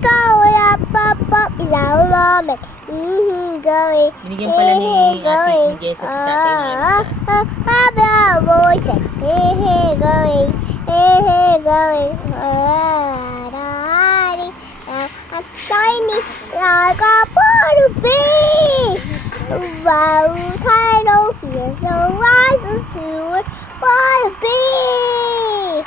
going up, up, up, is our moment. Going. Binigyan pala ni ate, ni Jessa si tatay na Have a voice. Going. Going. I'm shiny like a butterbean. Wow, kind of feels no rises to it. Butterbean.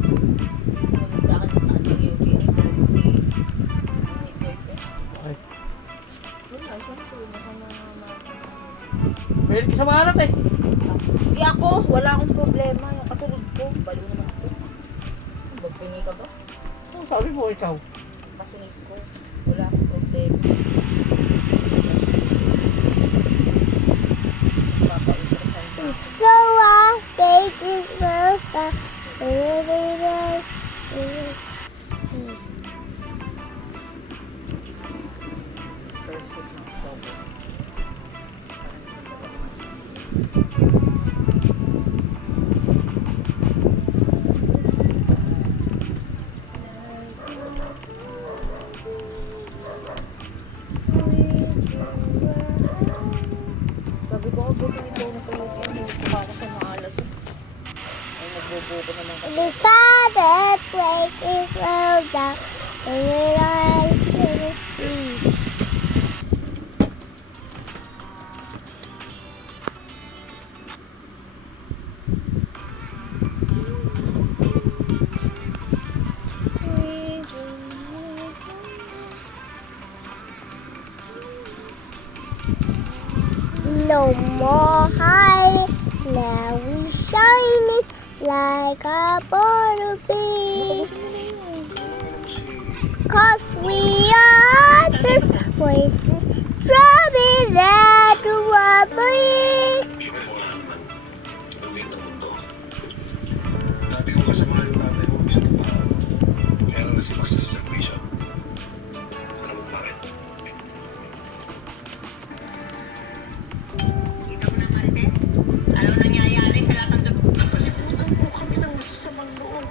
sa akin ng taas ng UP. Wala, siyempre, Pwede ka sa mga anak eh. Hindi ako, wala akong problema. Yung kasunod ko, baliw naman ako. Magpingi ka ba? Ano sabi mo ikaw? Kasunod ko, wala akong problema. Papautrasan ka. So I take this first step. Sabi ko, buti ito na tulog yan. Hindi ko ako sa maalat. Ay, nagbubuko naman kasi. We started breaking well down. And your eyes in the sea. No more high, now we shining like a butterbean. 'Cause we are just voices drumming at the wobbling. Siyempre wala naman. Maliit ang mundo. Dati kong kasama yung tatay mo sa tupahan. Kaya lang nasibak sa situation. Alam mo bakit? Kita mo na, Marites? Ano nangyayari sa lahat ng dugo? Nakalimutan po kami ng masasamang loob.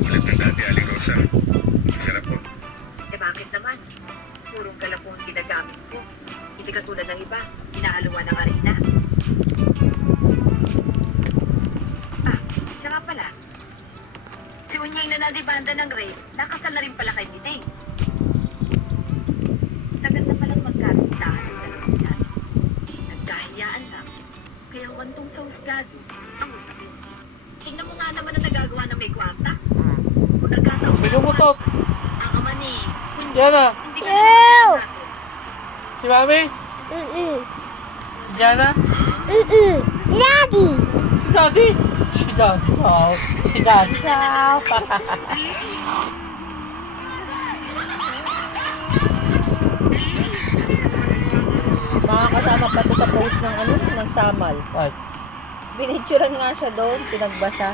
Ulit ng dati, Aling Rosa. Sarap po. Eh bakit naman? Purong galapong ginagamit ko. Hindi katulad ng iba, hinahaluan ng arena. Ah, siya nga pala. Si Unyeng na nadibanda ng rape, nakasal na rin pala kay Nineng. Tagal na palang magkarintahan ng dalawang yan. Nagkahiyaan lang. Kaya wantong sa husgado ang usapin. Tingnan mo nga naman ang nagagawa ng may kwarta. Kung nagkataon Sino mo to? ang ama ni Kundi, Yan ah. hindi ka Ew! naman Si Mami? Si Jana? Daddy! Si Daddy? Si Daddy daw. Si Daddy daw. Mga kasama pati sa post ng ano, ng Samal. Ay. Binituran nga siya doon, pinagbasa.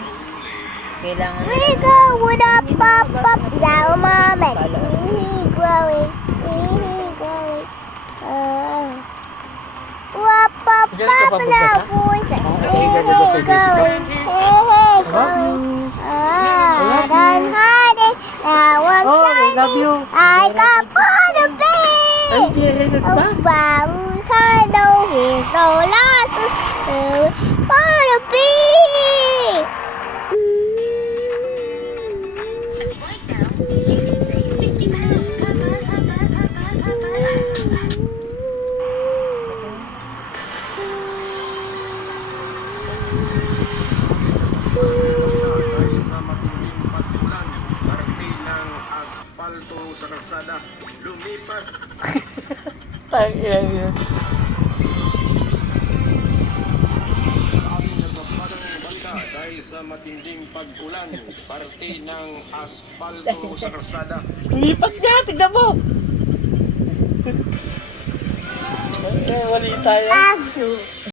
Kailangan We go with a pop up, is our moment. Growing, growing. Up, up, Diyan ka up, pa now magbasa? voice. Okay, Hey, ganito hey, pa going, hey, going. I'm hiding, now I'm Oh, I love shining. you. I got for the Ay, bee. di rin Oh, ba? wow, kind of feels no losses. For the bee. Right now, you can save 50 pounds. Dahil sa matinding pag-ulan, parte ng aspalto sa kalsada lumipat. Tangina yun. Aming nagbabagang balita dahil sa matinding pag-ulan, parte ng aspalto sa kalsada. Lumipat niya, tignan mo! Wali tayo. Aso.